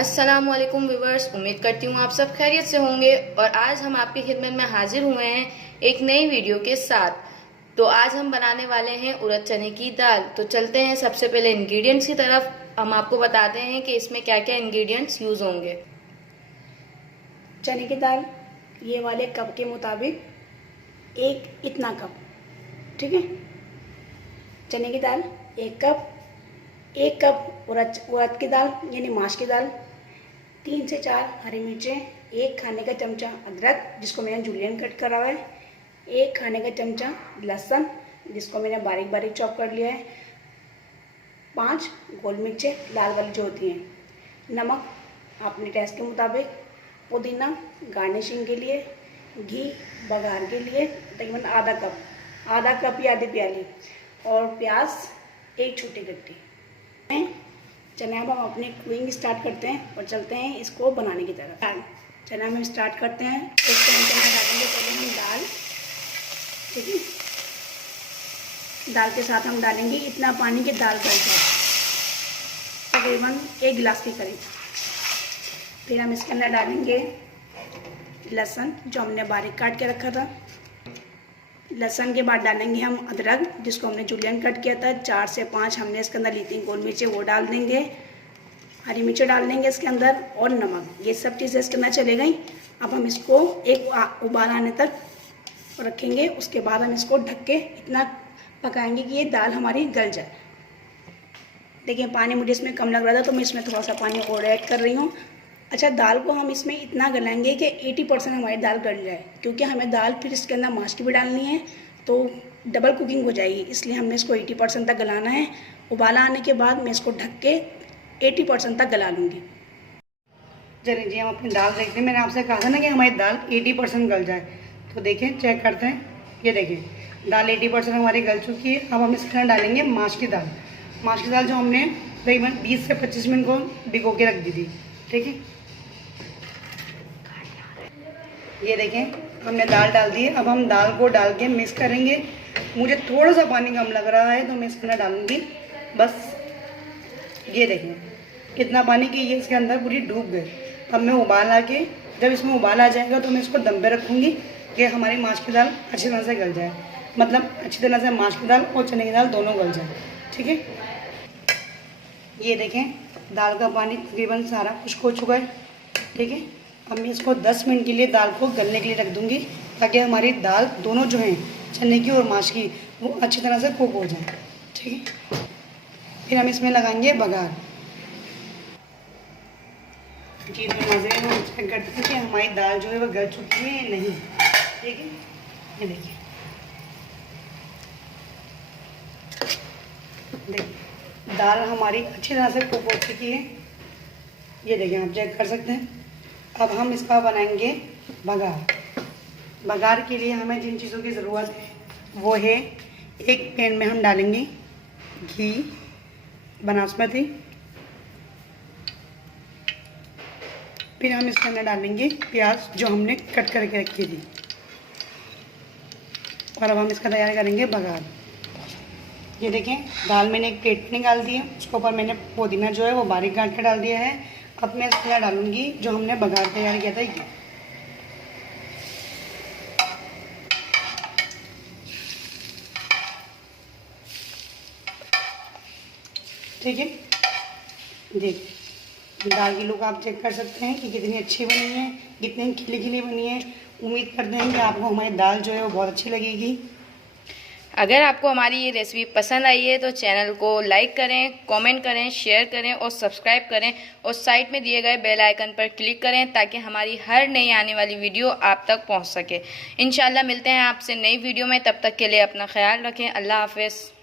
अस्सलामुअलैकुम व्यूवर्स, उम्मीद करती हूँ आप सब खैरियत से होंगे। और आज हम आपकी खिदमत में हाजिर हुए हैं एक नई वीडियो के साथ। तो आज हम बनाने वाले हैं उड़द चने की दाल। तो चलते हैं सबसे पहले इंग्रेडिएंट्स की तरफ। हम आपको बताते हैं कि इसमें क्या क्या इंग्रेडिएंट्स यूज़ होंगे। चने की दाल ये वाले कप के मुताबिक एक इतना कप, ठीक है। चने की दाल एक कप उड़द की दाल यानी माश की दाल, 3 से 4 हरी मिर्चें, 1 खाने का चमचा अदरक जिसको मैंने जूलियन कट करा हुआ है, 1 खाने का चमचा लहसुन जिसको मैंने बारीक बारीक चॉप कर लिया है, 5 गोल मिर्चें लाल वाली जो होती हैं, नमक अपने टेस्ट के मुताबिक, पुदीना गार्निशिंग के लिए, घी बघार के लिए तकरीबन आधा कप या आधी प्याली, और प्याज 1 छोटी गड्डी। चना अब हम अपनी कुकिंग स्टार्ट करते हैं और चलते हैं इसको बनाने की तरफ। चना में स्टार्ट करते हैं। एक चना डालेंगे पहले हम दाल, ठीक है। दाल के साथ हम डालेंगे इतना पानी कि दाल गल जाए, तकरीबन 1 गिलास के करीब। फिर हम इसके अंदर डालेंगे लहसुन जो हमने बारीक काट के रखा था। लहसुन के बाद डालेंगे हम अदरक जिसको हमने जूलियन कट किया था। 4 से 5 हमने इसके अंदर ली थी गोल मिर्चें, वो डाल देंगे। हरी मिर्चें डाल देंगे इसके अंदर, और नमक। ये सब चीज़ें इसके अंदर चले गई। अब हम इसको एक उबाल आने तक रखेंगे। उसके बाद हम इसको ढक के इतना पकाएंगे कि ये दाल हमारी गल जाए। देखिए पानी मुझे इसमें कम लग रहा था तो मैं इसमें थोड़ा सा पानी और ऐड कर रही हूँ। अच्छा, दाल को हम इसमें इतना गलाएंगे कि 80% हमारी दाल गल जाए, क्योंकि हमें दाल फिर इसके अंदर माश की भी डालनी है तो डबल कुकिंग हो जाएगी। इसलिए हमने इसको 80% तक गलाना है। उबाला आने के बाद मैं इसको ढक के 80% तक गला लूँगी। चलिए जी, हम अपनी दाल देखते हैं। मैंने आपसे कहा था ना कि हमारी दाल 80% गल जाए, तो देखें चेक करते हैं। ये देखिए दाल 80% हमारी गल चुकी है। अब हम इसके अंदर डालेंगे माश की दाल। माश की दाल जो हमने तकरीबन 20 से 25 मिनट को भिगो के रख दी थी, ठीक है। ये देखें हमने दाल डाल दी है। अब हम दाल को डाल के मिक्स करेंगे। मुझे थोड़ा सा पानी कम लग रहा है तो मैं इसके अंदर डालूंगी बस। ये देखें कितना पानी कि ये इसके अंदर पूरी डूब गए। अब मैं उबाल आके, जब इसमें उबाल आ जाएगा तो मैं इसको दम पे रखूँगी कि हमारी माश की दाल अच्छी तरह से गल जाए। मतलब अच्छी तरह से माश की दाल और चने की दाल दोनों गल जाए, ठीक है। ये देखें दाल का पानी तकरीबन सारा खुश्क हो चुका है, ठीक है। अब मैं इसको 10 मिनट के लिए दाल को गलने के लिए रख दूँगी, ताकि हमारी दाल दोनों जो हैं चने की और माश की वो अच्छी तरह से कुक हो जाए, ठीक है। फिर हम इसमें लगाएंगे बघार। चीज़ में मज़े में हम चेक करते हैं कि हमारी दाल जो है वो गल चुकी है या नहीं, ठीक है। ये देखिए दाल हमारी अच्छी तरह से कुक हो चुकी है। ये देखिए आप चेक कर सकते हैं। अब हम इसका बनाएंगे बघार। बघार के लिए हमें जिन चीज़ों की ज़रूरत है वो है, एक पैन में हम डालेंगे घी बनास्पति, फिर हम इसके अंदर डालेंगे प्याज जो हमने कट करके रखी थी, और अब हम इसका तैयार करेंगे बघार। ये देखें दाल मैंने एक प्लेट में निकाल दी है, उसके ऊपर मैंने पुदीना जो है वो बारीक काट के डाल दिया है। अब मैं इसके अंदर डालूंगी जो हमने बघार तैयार किया था ये। ठीक है, देखिए दाल की लुक आप चेक कर सकते हैं कि कितनी अच्छी बनी है, कितनी खिली खिली बनी है। उम्मीद करते हैं कि आपको हमारी दाल जो है वो बहुत अच्छी लगेगी। अगर आपको हमारी ये रेसिपी पसंद आई है तो चैनल को लाइक करें, कमेंट करें, शेयर करें और सब्सक्राइब करें, और साइड में दिए गए बेल आइकन पर क्लिक करें ताकि हमारी हर नई आने वाली वीडियो आप तक पहुंच सके। इंशाल्लाह मिलते हैं आपसे नई वीडियो में। तब तक के लिए अपना ख्याल रखें। अल्लाह हाफ़िज़।